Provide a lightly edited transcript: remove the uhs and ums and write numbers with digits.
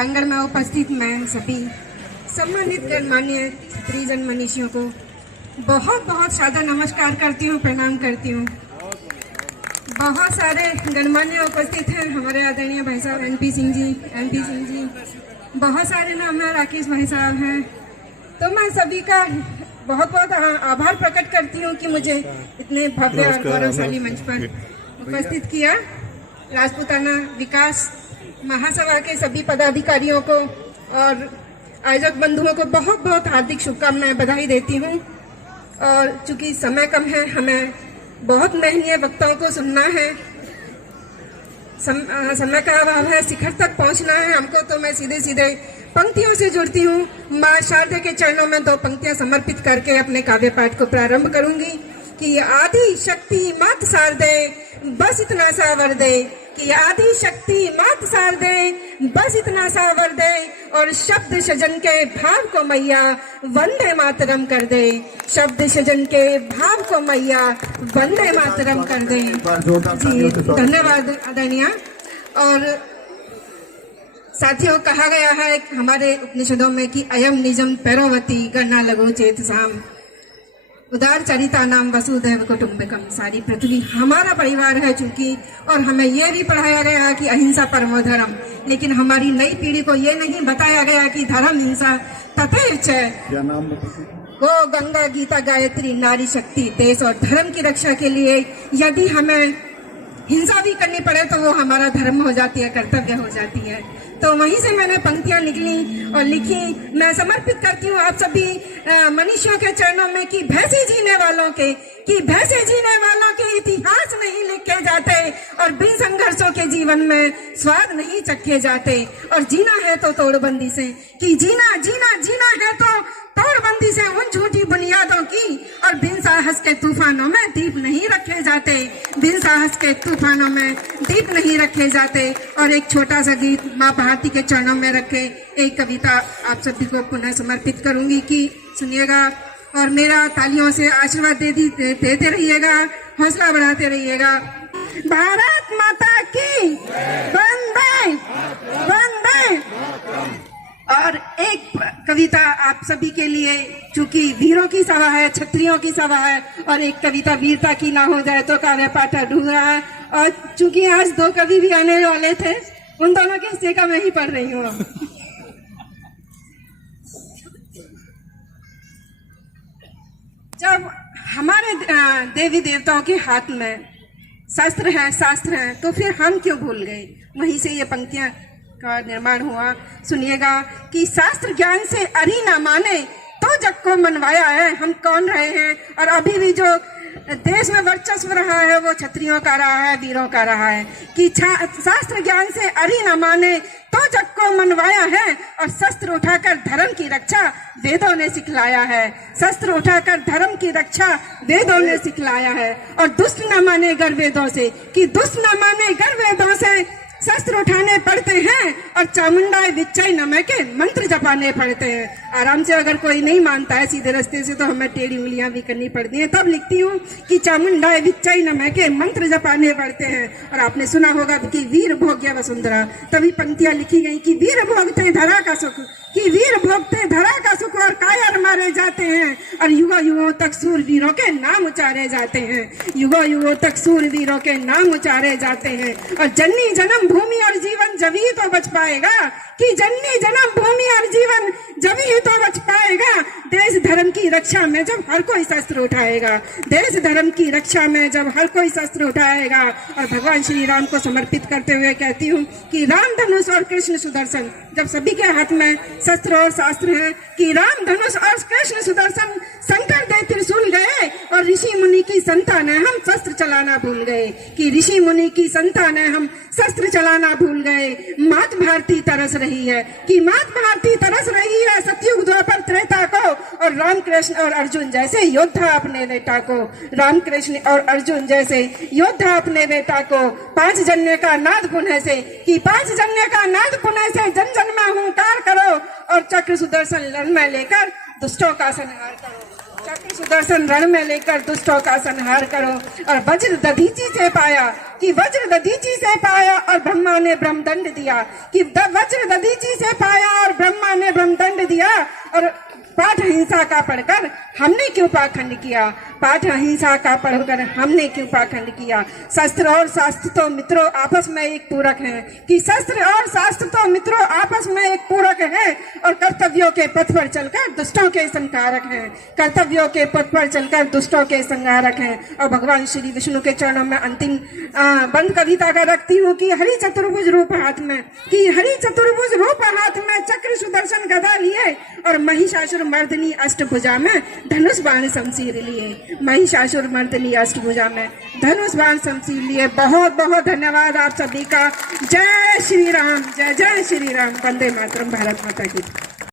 प्रांगण में उपस्थित मैं सभी सम्मानित गणमान्य क्षत्रियजन मनीषियों को बहुत बहुत सादर नमस्कार करती हूँ, प्रणाम करती हूँ। बहुत सारे गणमान्य उपस्थित हैं, हमारे आदरणीय भाई साहब एमपी सिंह जी, बहुत सारे नाम हैं, राकेश भाई साहब हैं। तो मैं सभी का बहुत बहुत आभार प्रकट करती हूँ कि मुझे इतने भव्य और गौरवशाली मंच पर उपस्थित किया। राजपूताना विकास महासभा के सभी पदाधिकारियों को और आयोजक बंधुओं को बहुत बहुत हार्दिक शुभकामनाएं, बधाई देती हूँ। और चूंकि समय कम है, हमें बहुत महनीय वक्ताओं को सुनना है, समय का अभाव है, शिखर तक पहुँचना है हमको, तो मैं सीधे सीधे पंक्तियों से जुड़ती हूँ। माँ शारदा के चरणों में 2 पंक्तियां समर्पित करके अपने काव्य पाठ को प्रारंभ करूंगी कि आदि शक्ति मात शारदे बस इतना सा वर दे, कि आदि शक्ति मात शारदे बस इतना सा वर दे, और शब्द सजन के भाव को मैया वंदे मातरम कर दे, शब्द सजन के भाव को मैया वंदे मातरम कर दे। जी धन्यवाद आदरणीय। और साथियों, कहा गया है हमारे उपनिषदों में कि अयम निजम पैरोवती गणना लघु चेत साम, उदार चरिता नाम वसुदैव कुटुंबकम। सारी पृथ्वी हमारा परिवार है चूंकि, और हमें यह भी पढ़ाया गया है कि अहिंसा परमो धर्म, लेकिन हमारी नई पीढ़ी को यह नहीं बताया गया कि धर्म हिंसा तथैव च। गो गंगा गीता गायत्री नारी शक्ति देश और धर्म की रक्षा के लिए यदि हमें हिंसा भी करनी पड़े तो वो हमारा धर्म हो जाती है, कर्तव्य हो जाती है। तो वहीं से मैंने पंक्तियां निकली और लिखी। मैं समर्पित करती हूँ आप सभी मनुष्यों के चरणों में कि भैंसे जीने वालों के इतिहास नहीं लिखे जाते और बिन संघर्षों के जीवन में स्वाद नहीं चखे जाते। और जीना है तो तोड़बंदी से, कि जीना है तो तोड़बंदी से उन झूठी बुनियादों की, और बिन साहस के तूफानों में दीप नहीं रखे जाते, बिन साहस के तूफानों में दीप नहीं रखे जाते। और एक छोटा सा गीत माँ भारती के चरणों में रखे एक कविता आप सभी को पुनः समर्पित करूंगी कि सुनिएगा, और मेरा तालियों से आशीर्वाद देते रहिएगा, हौसला बढ़ाते रहिएगा। भारत माता की वंदे वंदे। और एक कविता आप सभी के लिए, चूंकि वीरों की सभा है, क्षत्रियों की सभा है, और एक कविता वीरता की ना हो जाए तो काव्य पाठ अधूरा है। और चूंकि आज 2 कवि भी आने वाले थे, उन दोनों के हिस्से का मैं ही पढ़ रही हूँ। जब हमारे देवी देवताओं के हाथ में शास्त्र हैं, तो फिर हम क्यों भूल गए? वहीं से ये पंक्तियां का निर्माण हुआ। सुनिएगा कि शास्त्र ज्ञान से अरी ना माने तो जग को मनवाया है। हम कौन रहे हैं, और अभी भी जो देश में वर्चस्व रहा है वो क्षत्रियों का रहा है, वीरों का रहा है, कि शास्त्र ज्ञान से अरी न माने तो जग को मनवाया है, और शस्त्र उठाकर धर्म की रक्षा वेदों ने सिखलाया है, शस्त्र उठाकर धर्म की रक्षा वेदों ने सिखलाया है। और दुष्ट न माने गर वेदों से, कि दुष्ट न माने गर वेदों से शस्त्र उठाने पड़ते हैं, और चामुंडाई विच्चय नमः के मंत्र जपाने पड़ते हैं। आराम से अगर कोई नहीं मानता है सीधे रास्ते से, तो हमें टेढ़ी उंगलियां भी करनी पड़ती हैं। तब लिखती हूँ कि चामुंडाई विच्चय नमः के मंत्र जपाने पड़ते हैं। और आपने सुना होगा कि वीर भोग्य वसुंधरा, तभी पंक्तियां लिखी गई कि वीर भोगते धरा का सुख, कि वीर भोगते धरा का सुख और कायर मारे जाते हैं, और युगों तक सूरवीरों के नाम उचारे जाते हैं, युगों तक सूरवीरों के नाम उचारे जाते हैं। और जननी जन्म भूमि और जीवन जभी तो बच पाएगा, कि जननी जन्म भूमि और जीवन जभी तो बच पाएगा, देश धर्म की रक्षा में जब हर कोई शस्त्र उठाएगा, देश धर्म की रक्षा में जब हर कोई शस्त्र उठाएगा। और भगवान श्री राम को समर्पित करते हुए कहती हूँ कि राम धनुष और कृष्ण सुदर्शन, जब सभी के हाथ में शस्त्र और शास्त्र हैं, कि राम धनुष और कृष्ण सुदर्शन, शंकर दे त्रिशूल गए, और ऋषि मुनि की संतान है हम शस्त्र चलाना भूल गए, कि ऋषि मुनि की संतान है हम शस्त्र चलाना भूल गए। मात भारती तरस रही है, कि मात भारती तरस रही है सतयुग द्वापर त्रेता को, और राम कृष्ण और अर्जुन जैसे योद्धा अपने बेटा को, राम कृष्ण और अर्जुन जैसे योद्धा अपने बेटा को 5 जन्य का नाद पुनः से, कि 5 जन्य का नाद पुनः से जन जन में हुंकार करो, और चक्र सुदर्शन लड़ में लेकर दुष्टों का संहार करो। चक्र सुदर्शन रण में लेकर दुष्टों का संहार करो। और वज्र दधीची से पाया कि वज्र दधीची से पाया और ब्रह्मा ने ब्रह्मदंड दिया कि वज्र दधीची से पाया और ब्रह्मा ने ब्रह्मदंड दिया। और पाठ अहिंसा का पढ़कर हमने क्यों पाखंड किया, पाठ अहिंसा का पढ़कर हमने क्यों पाखंड किया। शस्त्र और शास्त्र तो मित्रों आपस में एक पूरक हैं कि शस्त्र और शास्त्र तो मित्रों आपस में एक पूरक हैं और कर्तव्यों के पथ पर चलकर दुष्टों के संहारक हैं, कर्तव्यों के पथ पर चलकर दुष्टों के संहारक हैं। और भगवान श्री विष्णु के चरणों में अंतिम बंद कविता का रखती हूँ कि हरि चतुर्भुज रूप हाथ में, कि हरि चतुर्भुज रूप हाथ में चक्र सुदर्शन गदा लिए और महिषासुर मर्दिनी अष्टभुजा में धनुष बाण शमशीर लिए, महिषासुर मर्दिनी अष्टभुजा में धनुष बाण शमशीर लिए। बहुत बहुत धन्यवाद आप सभी का। जय श्री राम, जय जय श्री राम। वंदे मातरम। भारत माता की।